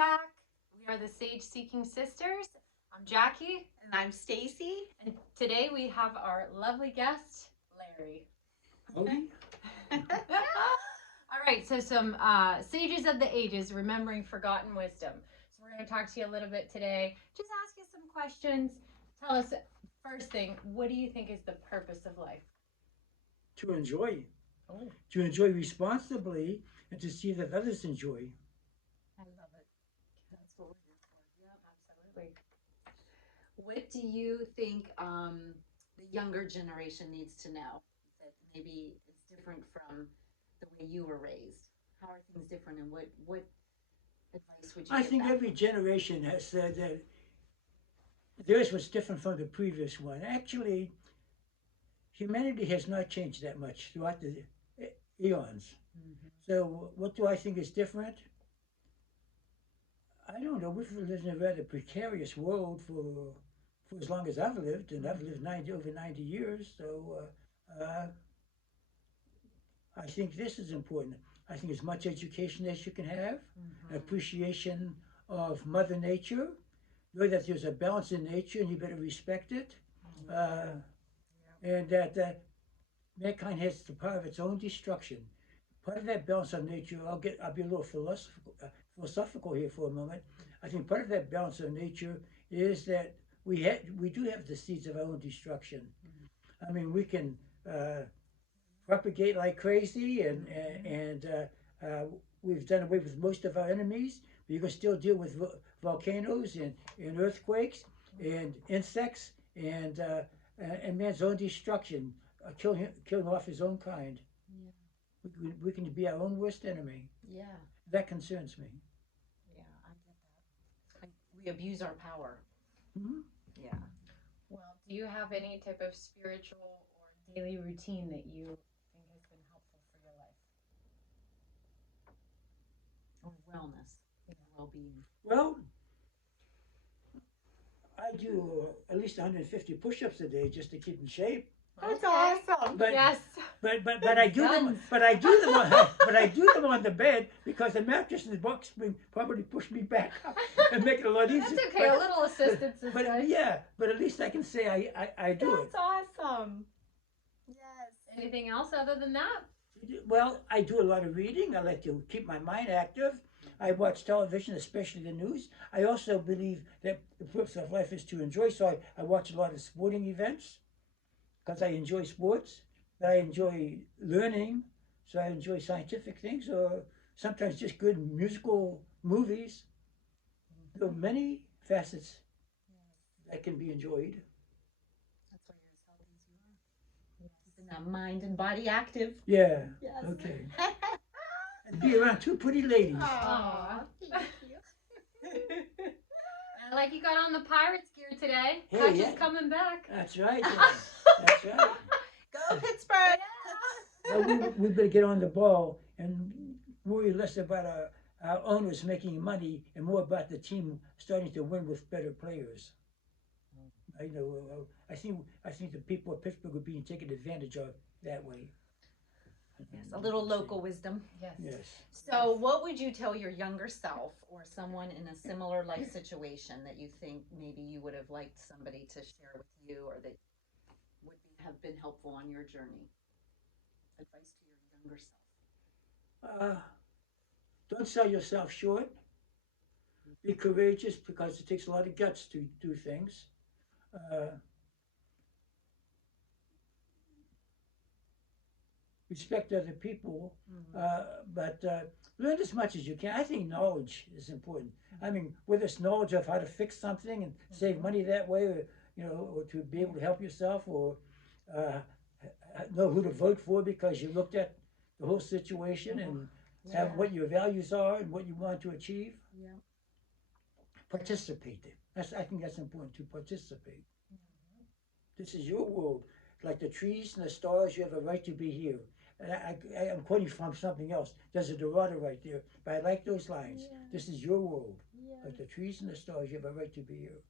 back. We are the Sage Seeking Sisters. I'm Jackie. And I'm Stacy. And today we have our lovely guest, Larry. Howdy. All right, so some sages of the ages, remembering forgotten wisdom. So we're going to talk to you a little bit today. Just ask you some questions. Tell us, first thing, what do you think is the purpose of life? To enjoy. Oh. To enjoy responsibly and to see that others enjoy. I love it. That's what we're here for. Yeah, absolutely. What do you think the younger generation needs to know that maybe is different from the way you were raised? How are things different, and what advice would you I give think them? every generation has said that theirs was different from the previous one. Actually, humanity has not changed that much throughout the eons. Mm-hmm. So, what do I think is different? I don't know. We've lived in a rather precarious world for as long as I've lived, and I've lived over 90 years. So, I think this is important. I think as much education as you can have, Mm-hmm. appreciation of Mother Nature, know that there's a balance in nature and you better respect it, and that mankind has the power of its own destruction. Part of that balance of nature, I'll be a little philosophical here for a moment. I think part of that balance of nature is that we do have the seeds of our own destruction. I mean, we can propagate like crazy, and we've done away with most of our enemies, but you can still deal with volcanoes and earthquakes and insects and man's own destruction, killing off his own kind. Yeah. We can be our own worst enemy. Yeah. That concerns me. Yeah, I get that. Like, we abuse our power. Hmm. Yeah. Well, do you have any type of spiritual or daily routine that you think has been helpful for your life? Or wellness, well-being. Well, I do at least 150 push-ups a day just to keep in shape. That's Okay. awesome. But Yes. but I do them Guns. but I do them on but I do them on the bed because the mattress and the box spring probably push me back up and make it a lot easier. That's okay. A little assistance is But good. yeah, but at least I can say I do it. That's awesome. Yes. Anything else other than that? Well, I do a lot of reading. I like to keep my mind active. I watch television, especially the news. I also believe that the purpose of life is to enjoy. So I watch a lot of sporting events because I enjoy sports. But I enjoy learning. So I enjoy scientific things or sometimes just good musical movies. There are many facets that can be enjoyed. That's why you're as healthy as you are. Keeping that mind and body active. Yeah. Yes. Okay. And be around two pretty ladies. Aw. Thank you. I like you got on the Pirates gear today. Hey, Hutch yeah. is coming back. That's right. That's right. Go Pittsburgh. Well, we better get on the ball and worry less about our owners making money and more about the team starting to win with better players. I know. I think the people of Pittsburgh are being taken advantage of that way. Yes, a little local wisdom. Yes. Yes. So, what would you tell your younger self or someone in a similar life situation that you think maybe you would have liked somebody to share with you or that would have been helpful on your journey? Advice to your younger self. Don't sell yourself short. Be courageous because it takes a lot of guts to do things. Respect other people, but learn as much as you can. I think knowledge is important. I mean, whether it's knowledge of how to fix something and save money that way, or or to be able to help yourself, or uh, know who to vote for because you looked at the whole situation and have what your values are and what you want to achieve. Yeah. Participate. I think that's important to participate. This is your world. Like the trees and the stars, you have a right to be here. And I'm quoting from something else. There's a Dorado right there, but I like those lines. Yeah. This is your world. Yeah. Like the trees and the stars, you have a right to be here.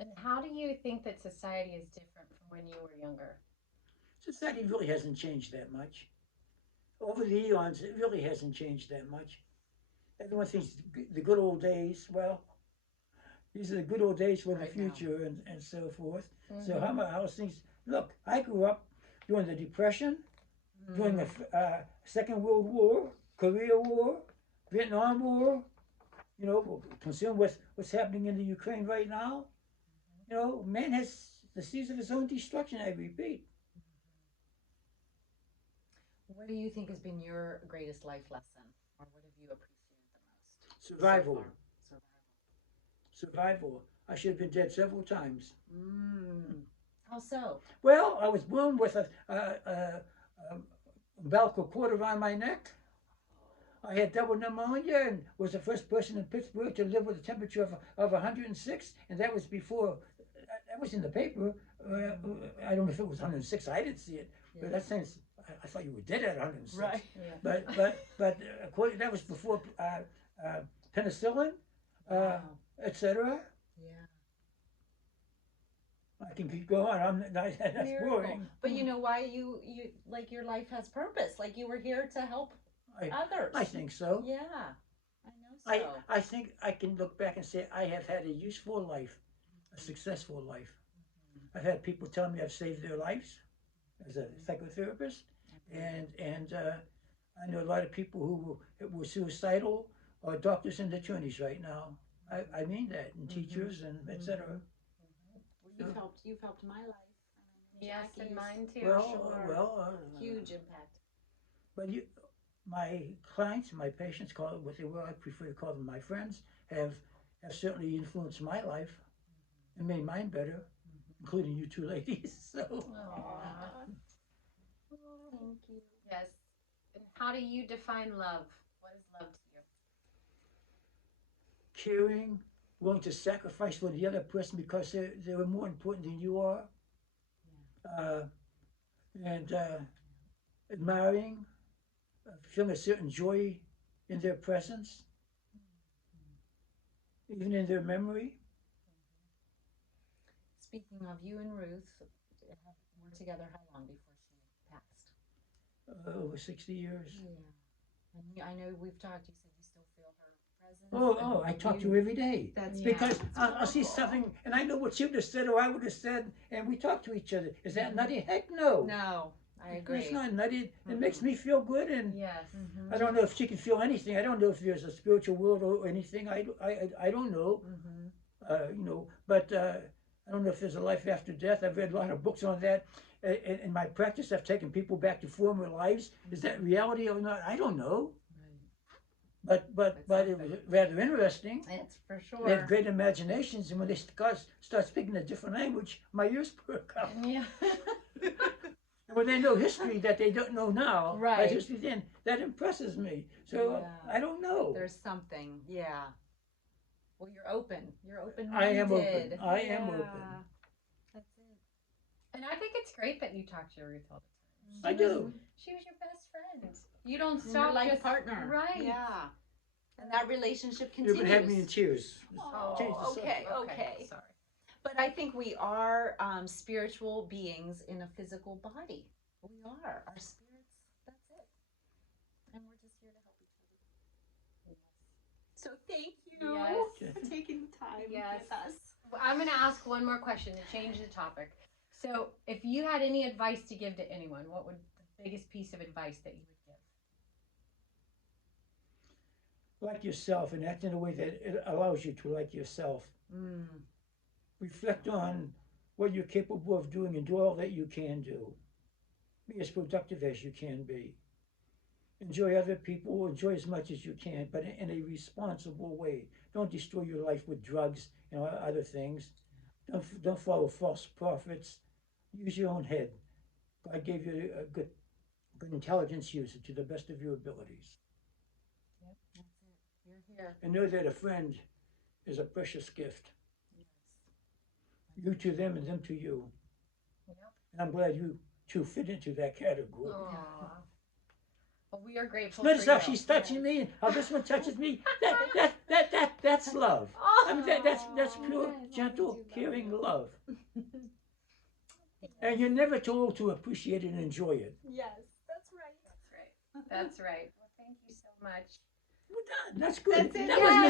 And how do you think that society is different from when you were younger? Society really hasn't changed that much. Over the eons, it really hasn't changed that much. everyone thinks the good old days. Well, these are the good old days for the Right now. future and so forth. Mhm. So how's things? Look, I grew up during the Depression, during the Second World War, Korea War, Vietnam War. You know, concerned with what's happening in the Ukraine right now. You know, man has the seeds of his own destruction. I repeat. What do you think has been your greatest life lesson, or what have you appreciated the most? Survival. So far? Survival. I should have been dead several times. How so? Well, I was born with a umbilical cord around my neck. I had double pneumonia and was the first person in Pittsburgh to live with a temperature of 106, and that was before, that was in the paper. I don't know if it was 106, I didn't see it, but that seems, I thought you were dead at 106. Right. Yeah. But according, that was before penicillin, Wow. etc. Yeah. I can keep going. That's Miracle. boring. But you know why you like your life has purpose. Like you were here to help others. I think so. Yeah. I know so. I think I can look back and say I have had a useful life, a successful life. I've had people tell me I've saved their lives as a psychotherapist, and I know a lot of people who were suicidal are doctors and attorneys right now. I mean that, and teachers and etc. Well, you've helped my life. Yes, and mine too. Huge impact. But my clients, my patients, call it what they will. I prefer to call them my friends. Have certainly influenced my life and made mine better, including you two ladies. So. Aww. Thank you. Yes. And how do you define love? What is love to you? Caring, willing to sacrifice for the other person because they're more important than you are, and admiring, feeling a certain joy in their presence, even in their memory. Speaking of you and Ruth, were together how long before she passed? Over 60 years. Yeah. And I know we've talked, you said you still feel her presence. I talk to her every day. That's Because yeah. I'll see something and I know what she would have said or I would have said, and we talk to each other. Is that nutty? Heck no. No, I agree. It's not nutty. It makes me feel good, and Yes. I don't know if she can feel anything. I don't know if there's a spiritual world or anything. I don't know. You know, but I don't know if there's a life after death. I've read a lot of books on that. In my practice, I've taken people back to former lives. Is that reality or not? I don't know. But it was rather interesting. It's for They have sure. great imaginations, and when they start speaking a different language, my ears perk up. Yeah. And when they know history that they don't know now, Right. like history then, that impresses me. So Yeah. I don't know. There's something, yeah. Well, you're open. You're open. I am open. I am open. That's it. And I think it's great that you talk to Ruth all the time. I do. She was your best friend. You don't Your stop life just partner. Right. Yeah. And that relationship You're continues. going to have me in tears. Oh, Change the subject. okay. Sorry. But I think we are spiritual beings in a physical body. We are. Our spirits, that's it. And we're just here to help each other. So thank you Yes. for taking the time Yes. with us. Well, I'm going to ask one more question to change the topic. So, if you had any advice to give to anyone, what would the biggest piece of advice that you would give? Like yourself and act in a way that it allows you to like yourself. Reflect on what you're capable of doing and do all that you can do. Be as productive as you can be. Enjoy other people, enjoy as much as you can, but in a responsible way. Don't destroy your life with drugs and other things. Don't follow false prophets. Use your own head. God gave you a good intelligence. Use it to the best of your abilities. Yep, that's it. You're here. And know that a friend is a precious gift. Yes. You to them and them to you. Yep. And I'm glad you two fit into that category. Aww. Well, we are grateful Notice for how you. she's touching me and how this one touches me. That's love. I mean, that's pure, gentle, caring love. And you're never too old to appreciate it and enjoy it. Yes, that's right. That's right. That's right. Well, thank you so much. That's good. That's it, That yeah. wasn't